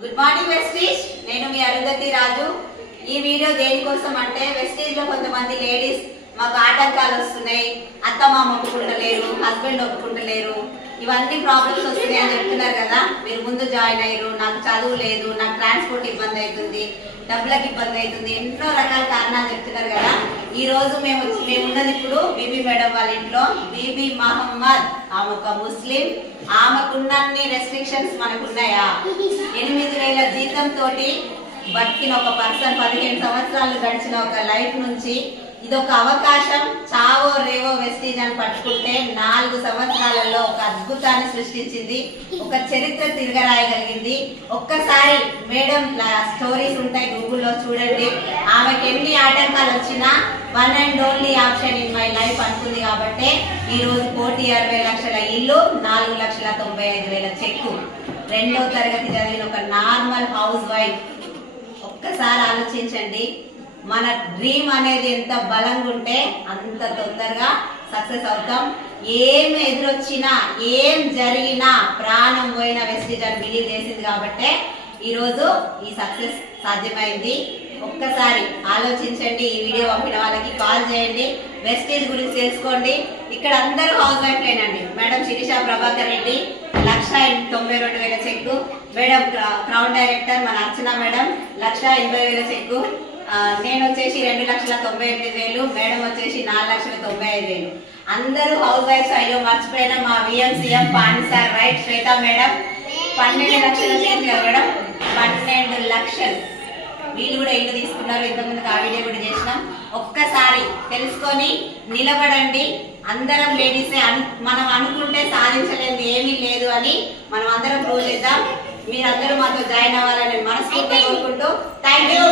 Good morning Vestige. నేను మీ అరుంధతి రాజు. ఈ video దేనికోసం అంటే వెస్టీజ్ లో కొంతమంది లేడీస్ మాకు ఆటంకాలు వస్తున్నాయి, అత్తమామ ఒప్పుకుంటలేరు, హస్బెండ్ ఒప్పుకుంటలేరు, ఇవన్నీ ప్రాబ్లమ్స్ వస్తున్నాయి అని చెప్తున్నారు కదా. మీరు ముందు జాయిన్ అయ్యారు, నాకు చదువు లేదు, నాకు ట్రాన్స్పోర్ట్ ఇబ్బంది అవుతుంది, డబ్బులకు ఇబ్బంది అవుతుంది, ఎన్నో రకాల కారణాలు చెప్తున్నారు కదా. ఈ రోజు మేమున్నది ఇప్పుడు బీబీ మేడం వాళ్ళ ఇంట్లో. బీబీ మహమ్మద్ ఆమె ఒక ముస్లిం. ఆమెకున్నన్ని రెస్ట్రిక్షన్స్ మనకున్నాయా? 8,000 జీతంతో బతికిన ఒక పర్సన్, 15 సంవత్సరాలు గడిచిన ఒక లైఫ్ నుంచి ఇదొక అవకాశం, చావో రేవో వెస్టీజ్ అని పట్టుకుంటే 4 సంవత్సరాలలో ఒక అద్భుతాన్ని సృష్టించింది, ఒక చరిత్ర తిరగరాయగలిగింది. ఒక్కసారి మేడం స్టోరీస్ ఉంటాయి గూగుల్లో చూడండి. ఆమెకి ఎన్ని ఆటంకాలు వచ్చినా one and only option in my life అనుకుంది. కాబట్టి ఈ రోజు 1,60 లక్షల ఇల్లు, 4,95,000 చెక్కు. 2వ తరగతి చదివిన ఒక నార్మల్ హౌస్ వైఫ్. ఒక్కసారి ఆలోచించండి, మన డ్రీమ్ అనేది ఎంత బలంగా ఉంటే అంత తొందరగా సక్సెస్ అవుతాం. ఏం ఎదురొచ్చినా, ఏం జరిగినా ప్రాణం పోయిన వెస్టీజ్ అని బిలీవ్ చేసింది కాబట్టి ఈరోజు ఈ సక్సెస్ సాధ్యమైంది. ఒక్కసారి ఆలోచించండి. ఈ వీడియో పంపిన వాళ్ళకి కాల్ చేయండి, వెస్టీజ్ గురించి తెలుసుకోండి. ఇక్కడ అందరూ హౌస్ వైఫ్లేనండి. మేడం శిరీష ప్రభాకర్ రెడ్డి 1,92,000 చెక్కు. మేడం క్రౌన్ డైరెక్టర్ మన అర్చన మేడం 1,80,000 చెక్కు. నేను వచ్చేసి 2,98,000, మేడం వచ్చేసి 4,95,000. అందరూ హౌస్ వైఫ్స్. అయ్యో మర్చిపోయినా మా విఎంసీఎం పాండి సార్ రైట్ శ్వేత మేడం 12 లక్షల చేతి మేడం 12 లక్షలు. వీళ్ళు కూడా ఇల్లు తీసుకున్నారు. ఇంతకుముందుకు ఆ వీడియో కూడా చేసినాం. ఒక్కసారి తెలుసుకొని నిలబడండి. అందరం లేడీసే. మనం అనుకుంటే సాధించలేదు ఏమీ లేదు అని మనం అందరం ప్రూవ్ చేద్దాం. మీరందరూ మాతో జాయిన్ అవ్వాలని మనస్ఫూర్తిగా కోరుకుంటూ థ్యాంక్ యూ.